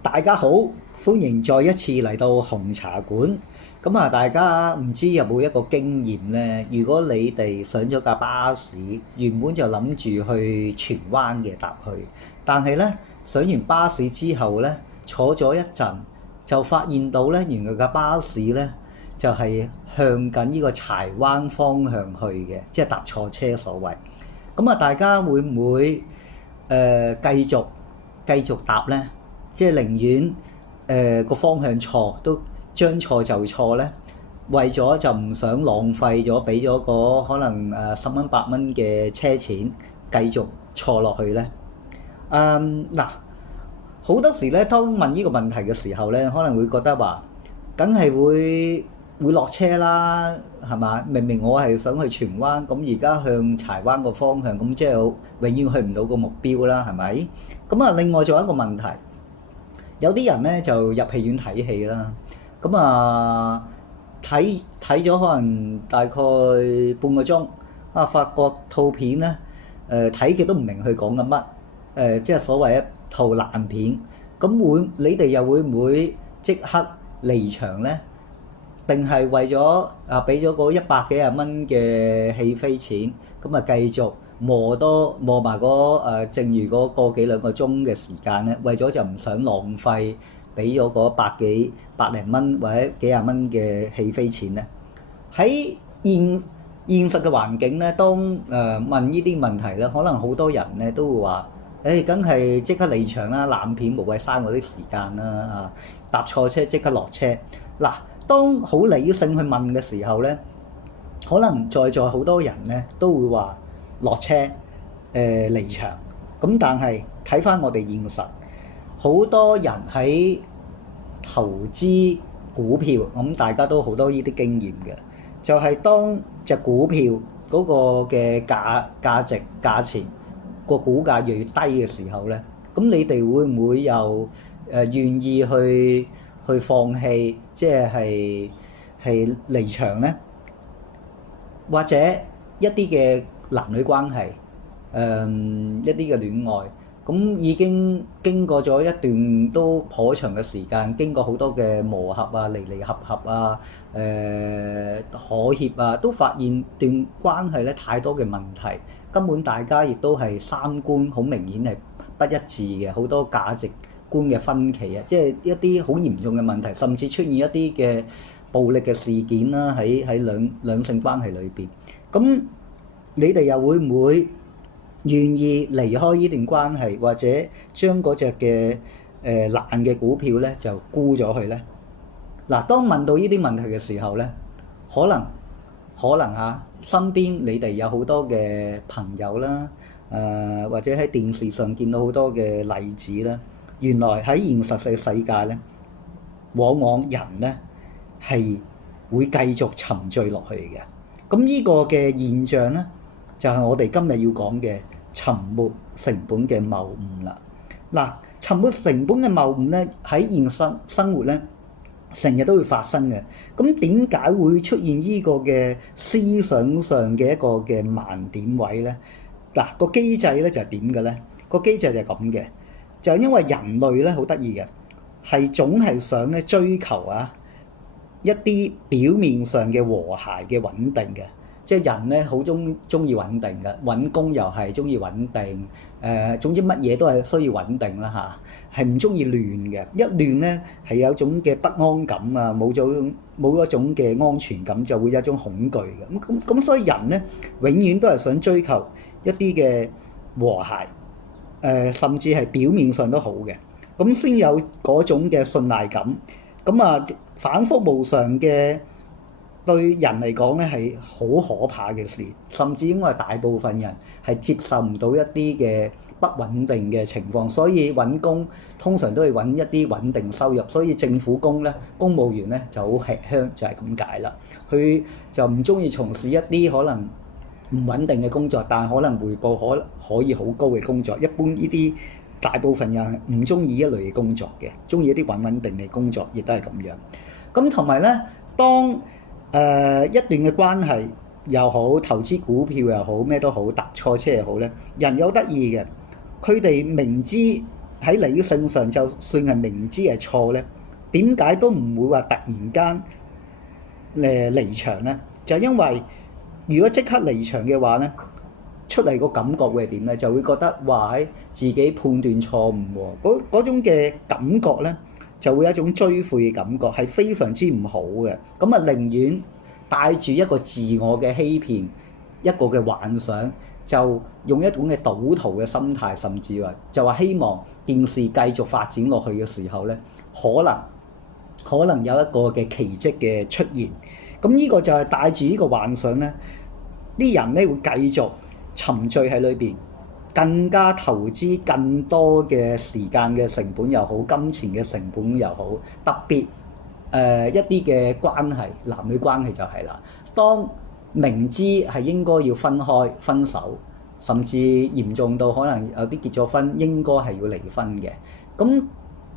大家好，歡迎再一次嚟到紅茶館。大家唔知有冇一個經驗呢？如果你哋上咗架巴士，原本就諗住去荃灣嘅搭去，但係呢，上完巴士之後呢，坐咗一陣，就發現到呢，原來架巴士呢就係向緊呢個柴灣方向去嘅，即係搭錯車所謂。大家會唔會繼續搭呢？即係寧願個方向錯，都將錯就錯呢。為咗就唔想浪費咗，俾咗個可能10蚊8蚊嘅車錢，繼續錯落去呢。嗱，好多時咧，當問呢個問題嘅時候咧，可能會覺得話，梗係會落車啦，係嘛？明明我係想去荃灣，咁而家向柴灣個方向，咁即係永遠去唔到個目標啦，係咪？另外仲有一個問題。有啲人咧就入戲院睇戲啦，睇咗可能大概半個鐘，發覺套片咧睇極都唔明佢講緊乜，即係所謂一套爛片。你哋又會唔會即刻離場咧？定係為咗俾咗嗰100幾廿蚊嘅戲飛錢，繼續磨埋剩餘嗰個幾兩個鐘嘅時間咧，為咗就唔想浪費俾咗嗰百零蚊或者幾廿蚊嘅戲飛錢咧。喺現實嘅環境咧，當問呢啲問題咧，可能好多人咧都會話：梗係即刻離場啦，爛片無謂嘥我啲時間啦，搭錯車即刻落車。嗱，當好理性去問嘅時候咧，可能在座好多人咧都會話落車離場。但係睇翻我哋現實，好多人喺投資股票，大家都好多呢啲經驗嘅，就係當隻股票嗰個嘅價錢個股價越低嘅時候咧，你哋會唔會又願意去放棄，即係離場咧？或者一啲嘅男女關係，一啲嘅戀愛，已經經過咗一段都頗長嘅時間，經過好多嘅磨合啊、離離合合啊、妥協啊，都發現段關係咧太多嘅問題，根本大家亦都係三觀好明顯係不一致嘅，好多價值觀嘅分歧啊，即係一啲好嚴重嘅問題，甚至出現一啲嘅暴力嘅事件啦，喺兩性關係裏邊。你哋又會唔會願意離開呢段關係，或者將嗰隻嘅爛嘅股票咧就沽咗佢咧？嗱，當問到呢啲問題嘅時候咧，可能身邊你哋有好多嘅朋友啦，或者喺電視上見到好多嘅例子啦。原來喺現實嘅世界咧，往往人咧係會繼續沉醉落去嘅。呢個嘅現象咧，就係我哋今日要講嘅沉沒成本嘅謬誤啦。嗱，沉沒成本嘅謬誤咧，喺現實生活咧成日都會發生嘅。點解會出現呢個嘅思想上嘅一個嘅盲點位咧？嗱，個機制咧就係點嘅咧？個機制就係咁嘅，就係因為人類咧好得意嘅，係總係想咧追求一啲表面上嘅和諧嘅穩定嘅。即係人咧好中意穩定嘅，揾工又係中意穩定，總之乜嘢都係需要穩定啦嚇，係唔中意亂嘅。一亂咧係有種嘅不安感啊，冇一種嘅安全感，就會有一種恐懼嘅。咁所以人咧永遠都係想追求一啲嘅和諧，甚至係表面上都好嘅，咁先有嗰種嘅信賴感。反覆無常嘅，對人嚟講咧係好可怕嘅事，甚至應該係大部分人係接受唔到一啲嘅不穩定嘅情況，所以揾工通常都係揾一啲穩定收入，所以政府工咧、公務員咧就好吃香，就係咁解啦。佢就唔中意從事一啲可能唔穩定嘅工作，但可能回報可以好高嘅工作。一般呢啲大部分人唔中意一類嘅工作嘅，中意一啲穩定嘅工作，亦都係咁樣。同埋咧，當一段嘅關係又好，投資股票又好，咩都好，搭錯車又好咧，人有得意嘅，佢哋明知喺理性上就算係明知係錯咧，點解都唔會話突然間離場咧？就因為如果即刻離場嘅話咧，出嚟個感覺會係點咧？就會覺得話喺自己判斷錯誤喎，嗰種嘅感覺咧，就會有一種追悔嘅感覺，係非常之唔好嘅。咁啊，寧願帶住一個自我嘅欺騙，一個嘅幻想，就用一種嘅賭徒嘅心態，甚至話就話希望件事繼續發展落去嘅時候咧，可能有一個嘅奇蹟嘅出現。咁呢個就係帶住呢個幻想咧，啲人咧會繼續沉醉喺裏邊，更加投資更多嘅時間嘅成本又好，金錢嘅成本又好，特別一啲嘅關係，男女關係就係啦。當明知係應該要分開分手，甚至嚴重到可能有啲結咗婚應該係要離婚嘅，咁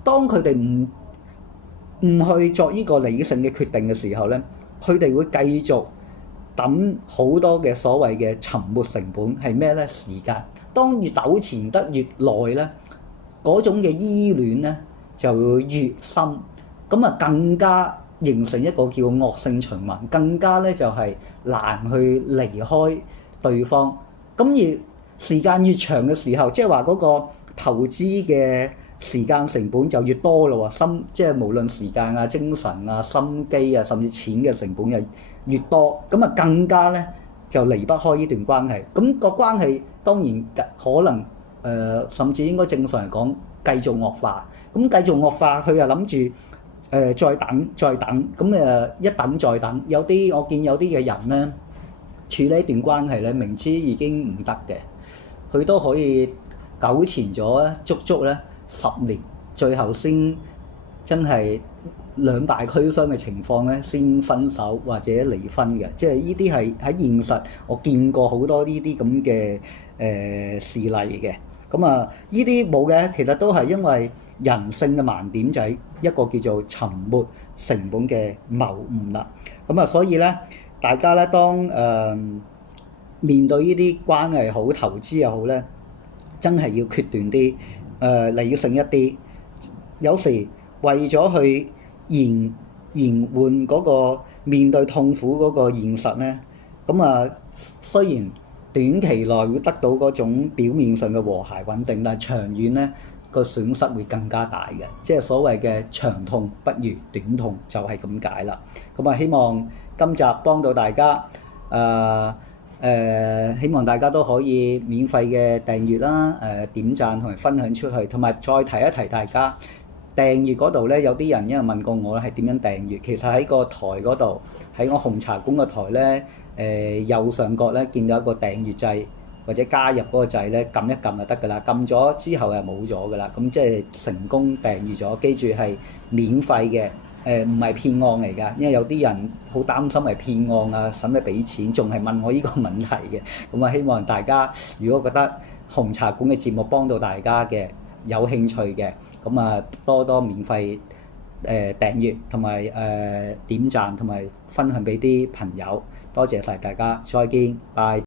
當佢哋唔去作呢個理性嘅決定嘅時候咧，佢哋會繼續抌好多嘅所謂嘅沉沒成本係咩咧？時間。當越糾纏得越耐咧，嗰種嘅依戀咧就會越深，咁啊更加形成一個叫惡性循環，更加咧就係難去離開對方。咁而時間越長嘅時候，即係話嗰個投資嘅時間成本就越多咯喎，即係無論時間啊、精神啊、心機啊，甚至錢嘅成本又越多，咁啊更加咧就離不開呢段關係。咁個關係當然可能甚至應該正常嚟講繼續惡化。咁繼續惡化，佢又諗住再等，咁一等再等。我見有啲嘅人咧處理一段關係咧，明知已經唔得嘅，佢都可以糾纏咗足足咧10年，最後先真係兩敗俱傷嘅情況咧，先分手或者離婚嘅。即係呢啲係喺現實我見過好多呢啲咁嘅事例嘅。咁啊，呢啲冇嘅，其實都係因為人性嘅盲點，就係一個叫做沉沒成本嘅謬誤啦。咁啊，所以咧，大家咧當面對呢啲關係好、投資又好咧，真係要決斷啲，理性一啲。有時為咗去延緩嗰個面對痛苦嗰個現實咧，咁啊雖然短期內會得到嗰種表面上嘅和諧穩定，但係長遠咧個損失會更加大嘅。即係所謂嘅長痛不如短痛，就係咁解啦。咁啊，希望今集幫到大家。希望大家都可以免費嘅訂閱啦，點讚同埋分享出去，同埋再提一提大家訂閱嗰度咧，有啲人因為問過我係點樣訂閱，其實喺個台嗰度，喺我紅茶館個台咧，右上角咧見到一個訂閱掣或者加入嗰個掣咧，撳一撳就得㗎啦，撳咗之後就冇咗㗎啦，咁即係成功訂閱咗，記住係免費嘅。唔係騙案嚟㗎，因為有啲人好擔心係騙案啊，使乜俾錢，仲係問我呢個問題嘅。咁啊，希望大家如果覺得紅茶館嘅節目幫到大家嘅，有興趣嘅，咁啊多多免費訂閱同埋點讚同埋分享俾啲朋友，多謝晒大家，再見，拜。